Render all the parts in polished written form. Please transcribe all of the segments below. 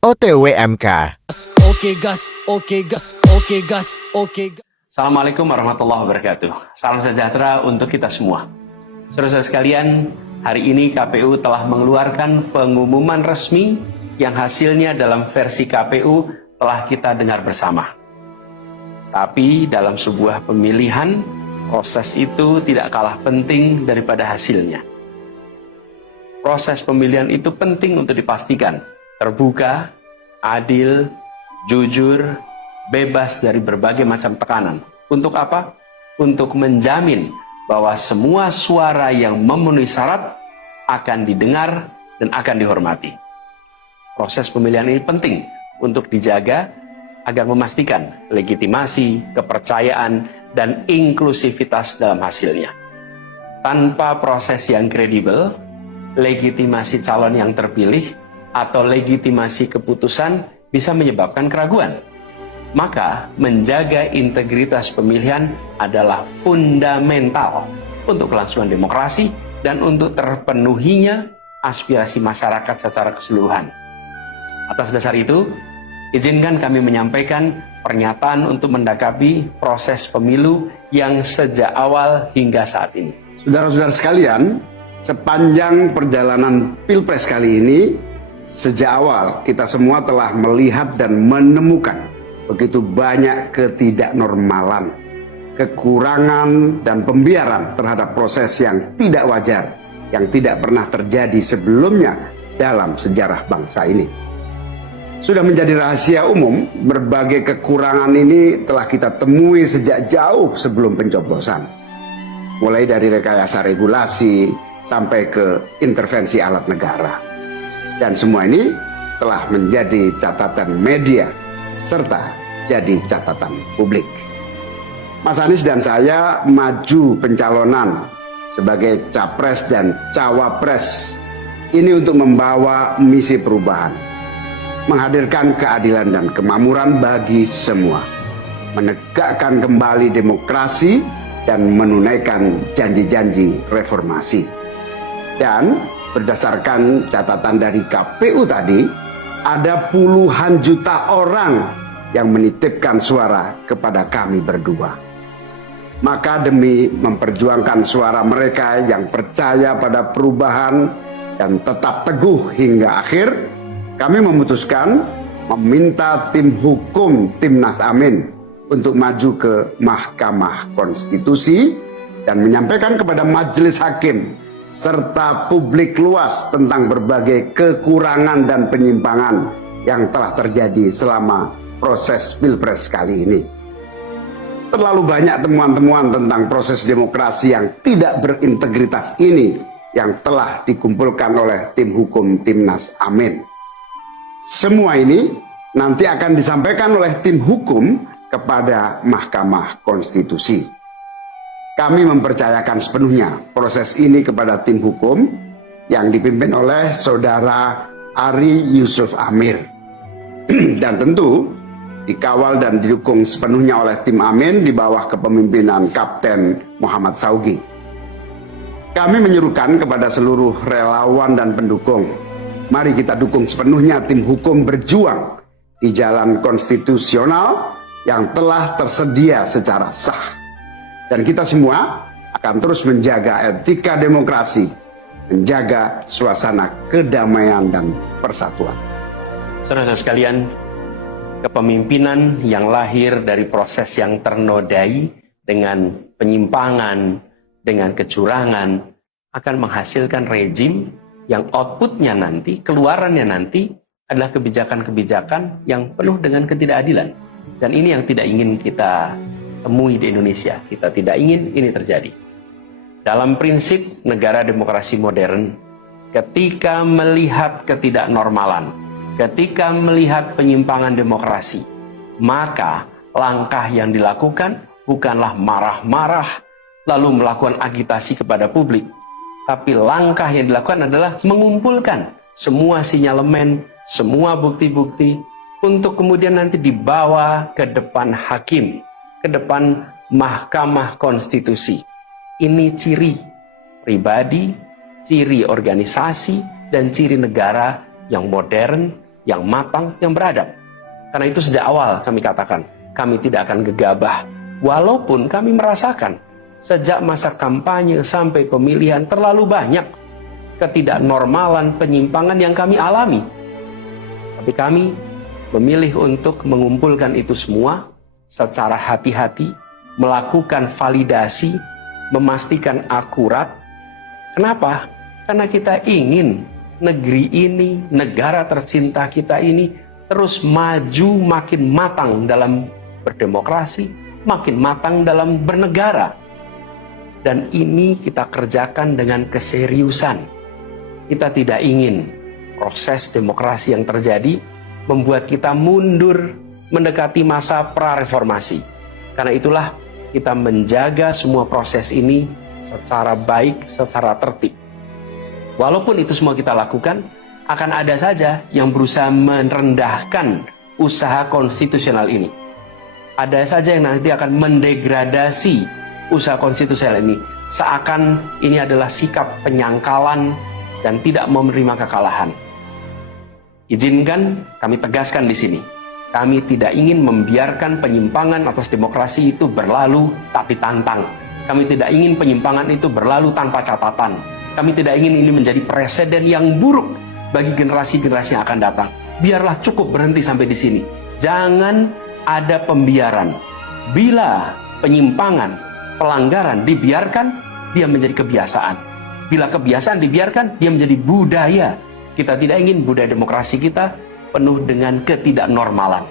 OTWMK. Oke gas, oke gas, oke gas, oke gas. Assalamualaikum warahmatullahi wabarakatuh. Salam sejahtera untuk kita semua. Saudara-saudara sekalian, hari ini KPU telah mengeluarkan pengumuman resmi yang hasilnya dalam versi KPU telah kita dengar bersama. Tapi dalam sebuah pemilihan, proses itu tidak kalah penting daripada hasilnya. Proses pemilihan itu penting untuk dipastikan terbuka, adil, jujur, bebas dari berbagai macam tekanan. Untuk apa? Untuk menjamin bahwa semua suara yang memenuhi syarat akan didengar dan akan dihormati. Proses pemilihan ini penting untuk dijaga agar memastikan legitimasi, kepercayaan, dan inklusivitas dalam hasilnya. Tanpa proses yang kredibel, legitimasi calon yang terpilih atau legitimasi keputusan bisa menyebabkan keraguan. Maka menjaga integritas pemilihan adalah fundamental untuk kelangsungan demokrasi dan untuk terpenuhinya aspirasi masyarakat secara keseluruhan. Atas dasar itu, izinkan kami menyampaikan pernyataan untuk mendakapi proses pemilu yang sejak awal hingga saat ini. Saudara-saudara sekalian, sepanjang perjalanan Pilpres kali ini, sejak awal kita semua telah melihat dan menemukan begitu banyak ketidaknormalan, kekurangan, dan pembiaran terhadap proses yang tidak wajar, yang tidak pernah terjadi sebelumnya dalam sejarah bangsa ini. Sudah menjadi rahasia umum, berbagai kekurangan ini telah kita temui sejak jauh sebelum pencoblosan. Mulai dari rekayasa regulasi sampai ke intervensi alat negara. Dan semua ini telah menjadi catatan media serta jadi catatan publik. Mas Anies dan saya maju pencalonan sebagai capres dan cawapres ini untuk membawa misi perubahan, menghadirkan keadilan dan kemakmuran bagi semua, menegakkan kembali demokrasi dan menunaikan janji-janji reformasi. Dan berdasarkan catatan dari KPU tadi, ada puluhan juta orang yang menitipkan suara kepada kami berdua. Maka demi memperjuangkan suara mereka yang percaya pada perubahan dan tetap teguh hingga akhir, kami memutuskan meminta tim hukum Timnas Amin untuk maju ke Mahkamah Konstitusi dan menyampaikan kepada majelis hakim serta publik luas tentang berbagai kekurangan dan penyimpangan yang telah terjadi selama proses Pilpres kali ini. Terlalu banyak temuan-temuan tentang proses demokrasi yang tidak berintegritas ini yang telah dikumpulkan oleh tim hukum Timnas Amin. Semua ini nanti akan disampaikan oleh tim hukum kepada Mahkamah Konstitusi. Kami mempercayakan sepenuhnya proses ini kepada tim hukum yang dipimpin oleh Saudara Ari Yusuf Amir. Dan tentu dikawal dan didukung sepenuhnya oleh tim Amin di bawah kepemimpinan Kapten Muhammad Saugi. Kami menyerukan kepada seluruh relawan dan pendukung, mari kita dukung sepenuhnya tim hukum berjuang di jalan konstitusional yang telah tersedia secara sah. Dan kita semua akan terus menjaga etika demokrasi, menjaga suasana kedamaian dan persatuan. Saudara-saudara sekalian, kepemimpinan yang lahir dari proses yang ternodai dengan penyimpangan, dengan kecurangan, akan menghasilkan rejim yang outputnya nanti, keluarannya nanti adalah kebijakan-kebijakan yang penuh dengan ketidakadilan. Dan ini yang tidak ingin kita temui di Indonesia. Kita tidak ingin ini terjadi. Dalam prinsip negara demokrasi modern, ketika melihat ketidaknormalan, ketika melihat penyimpangan demokrasi, maka langkah yang dilakukan bukanlah marah-marah lalu melakukan agitasi kepada publik, tapi langkah yang dilakukan adalah mengumpulkan semua sinyalemen, semua bukti-bukti untuk kemudian nanti dibawa ke depan hakim, ke depan Mahkamah Konstitusi. Ini ciri pribadi, ciri organisasi, dan ciri negara yang modern, yang matang, yang beradab. Karena itu sejak awal kami katakan, kami tidak akan gegabah. Walaupun kami merasakan sejak masa kampanye sampai pemilihan terlalu banyak ketidaknormalan, penyimpangan yang kami alami. Tapi kami memilih untuk mengumpulkan itu semua secara hati-hati, melakukan validasi, memastikan akurat. Kenapa? Karena kita ingin negeri ini, negara tercinta kita ini terus maju, makin matang dalam berdemokrasi, makin matang dalam bernegara. Dan ini kita kerjakan dengan keseriusan. Kita tidak ingin proses demokrasi yang terjadi membuat kita mundur mendekati masa prareformasi. Karena itulah kita menjaga semua proses ini secara baik, secara tertib. Walaupun itu semua kita lakukan, akan ada saja yang berusaha merendahkan usaha konstitusional ini. Ada saja yang nanti akan mendegradasi usaha konstitusional ini, seakan ini adalah sikap penyangkalan dan tidak mau menerima kekalahan. Izinkan kami tegaskan di sini, kami tidak ingin membiarkan penyimpangan atas demokrasi itu berlalu tak ditantang. Kami tidak ingin penyimpangan itu berlalu tanpa catatan. Kami tidak ingin ini menjadi presiden yang buruk bagi generasi-generasi yang akan datang. Biarlah cukup berhenti sampai di sini. Jangan ada pembiaran. Bila penyimpangan, pelanggaran dibiarkan, dia menjadi kebiasaan. Bila kebiasaan dibiarkan, dia menjadi budaya. Kita tidak ingin budaya demokrasi kita penuh dengan ketidaknormalan.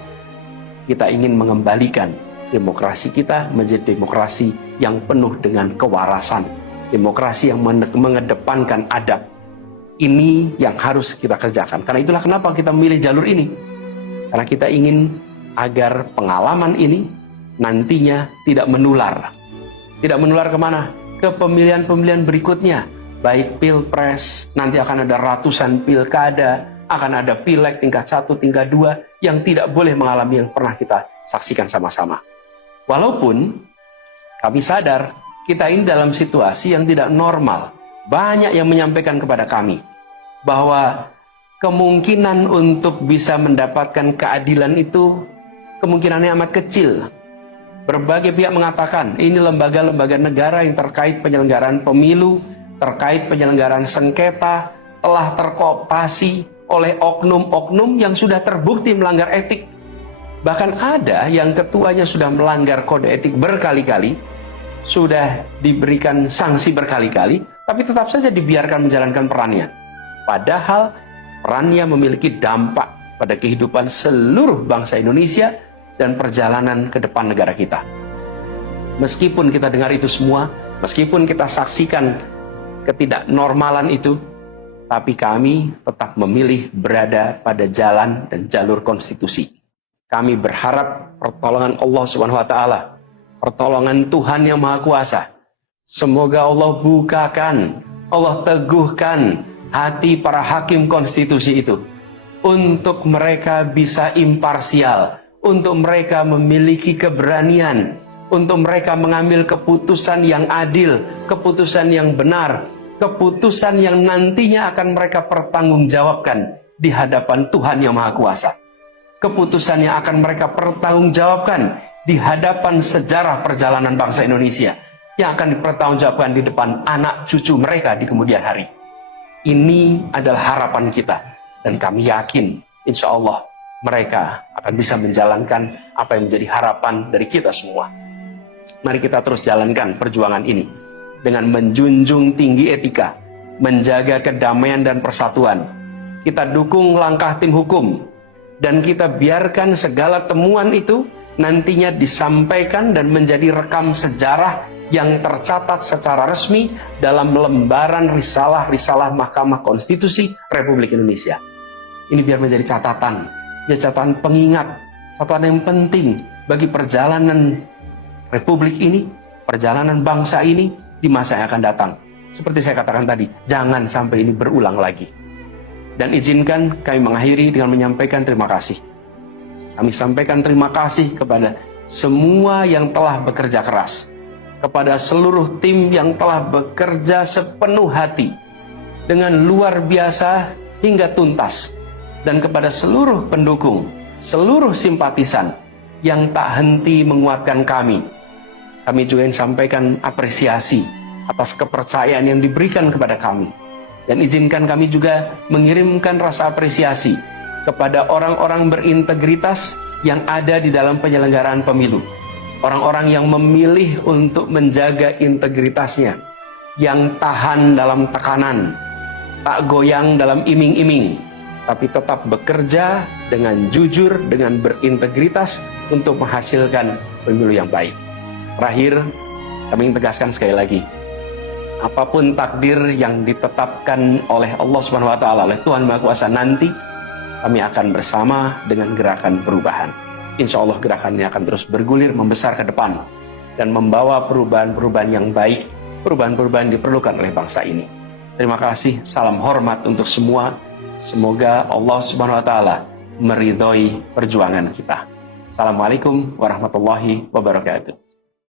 Kita ingin mengembalikan demokrasi kita menjadi demokrasi yang penuh dengan kewarasan. Demokrasi yang mengedepankan adab. Ini yang harus kita kerjakan. Karena itulah kenapa kita memilih jalur ini. Karena kita ingin agar pengalaman ini nantinya tidak menular. Tidak menular kemana? Ke pemilihan-pemilihan berikutnya. Baik pilpres, nanti akan ada ratusan pilkada, akan ada pileg tingkat 1, tingkat 2, yang tidak boleh mengalami yang pernah kita saksikan sama-sama. Walaupun kami sadar, kita ini dalam situasi yang tidak normal. Banyak yang menyampaikan kepada kami bahwa kemungkinan untuk bisa mendapatkan keadilan itu kemungkinannya amat kecil. Berbagai pihak mengatakan ini lembaga-lembaga negara yang terkait penyelenggaraan pemilu, terkait penyelenggaraan sengketa telah terkooptasi oleh oknum-oknum yang sudah terbukti melanggar etik. Bahkan ada yang ketuanya sudah melanggar kode etik berkali-kali, sudah diberikan sanksi berkali-kali, tapi tetap saja dibiarkan menjalankan perannya. Padahal perannya memiliki dampak pada kehidupan seluruh bangsa Indonesia dan perjalanan ke depan negara kita. Meskipun kita dengar itu semua, meskipun kita saksikan ketidaknormalan itu, tapi kami tetap memilih berada pada jalan dan jalur konstitusi. Kami berharap pertolongan Allah Subhanahu wa Ta'ala, pertolongan Tuhan yang Maha Kuasa. Semoga Allah bukakan, Allah teguhkan hati para hakim konstitusi itu, untuk mereka bisa imparsial, untuk mereka memiliki keberanian, untuk mereka mengambil keputusan yang adil, keputusan yang benar, keputusan yang nantinya akan mereka pertanggungjawabkan di hadapan Tuhan yang Maha Kuasa. Keputusan yang akan mereka pertanggungjawabkan di hadapan sejarah perjalanan bangsa Indonesia, yang akan dipertanggungjawabkan di depan anak cucu mereka di kemudian hari. Ini adalah harapan kita, dan kami yakin insya Allah mereka akan bisa menjalankan apa yang menjadi harapan dari kita semua. Mari kita terus jalankan perjuangan ini dengan menjunjung tinggi etika, menjaga kedamaian dan persatuan. Kita dukung langkah tim hukum, dan kita biarkan segala temuan itu nantinya disampaikan dan menjadi rekam sejarah yang tercatat secara resmi dalam lembaran risalah-risalah Mahkamah Konstitusi Republik Indonesia. Ini biar menjadi catatan, ya catatan pengingat, catatan yang penting bagi perjalanan Republik ini, perjalanan bangsa ini di masa yang akan datang. Seperti saya katakan tadi, jangan sampai ini berulang lagi. Dan izinkan kami mengakhiri dengan menyampaikan terima kasih. Kami sampaikan terima kasih kepada semua yang telah bekerja keras, kepada seluruh tim yang telah bekerja sepenuh hati, dengan luar biasa hingga tuntas, dan kepada seluruh pendukung, seluruh simpatisan yang tak henti menguatkan kami. Kami juga ingin sampaikan apresiasi atas kepercayaan yang diberikan kepada kami. Dan izinkan kami juga mengirimkan rasa apresiasi kepada orang-orang berintegritas yang ada di dalam penyelenggaraan pemilu. Orang-orang yang memilih untuk menjaga integritasnya, yang tahan dalam tekanan, tak goyang dalam iming-iming, tapi tetap bekerja dengan jujur, dengan berintegritas untuk menghasilkan pemilu yang baik. Terakhir, kami ingin tegaskan sekali lagi, apapun takdir yang ditetapkan oleh Allah Subhanahu wa taala, oleh Tuhan Maha Kuasa nanti, kami akan bersama dengan gerakan perubahan. Insya Allah gerakannya akan terus bergulir, membesar ke depan, dan membawa perubahan-perubahan yang baik, perubahan-perubahan yang diperlukan oleh bangsa ini. Terima kasih, salam hormat untuk semua. Semoga Allah Subhanahu wa taala meridhoi perjuangan kita. Assalamualaikum warahmatullahi wabarakatuh.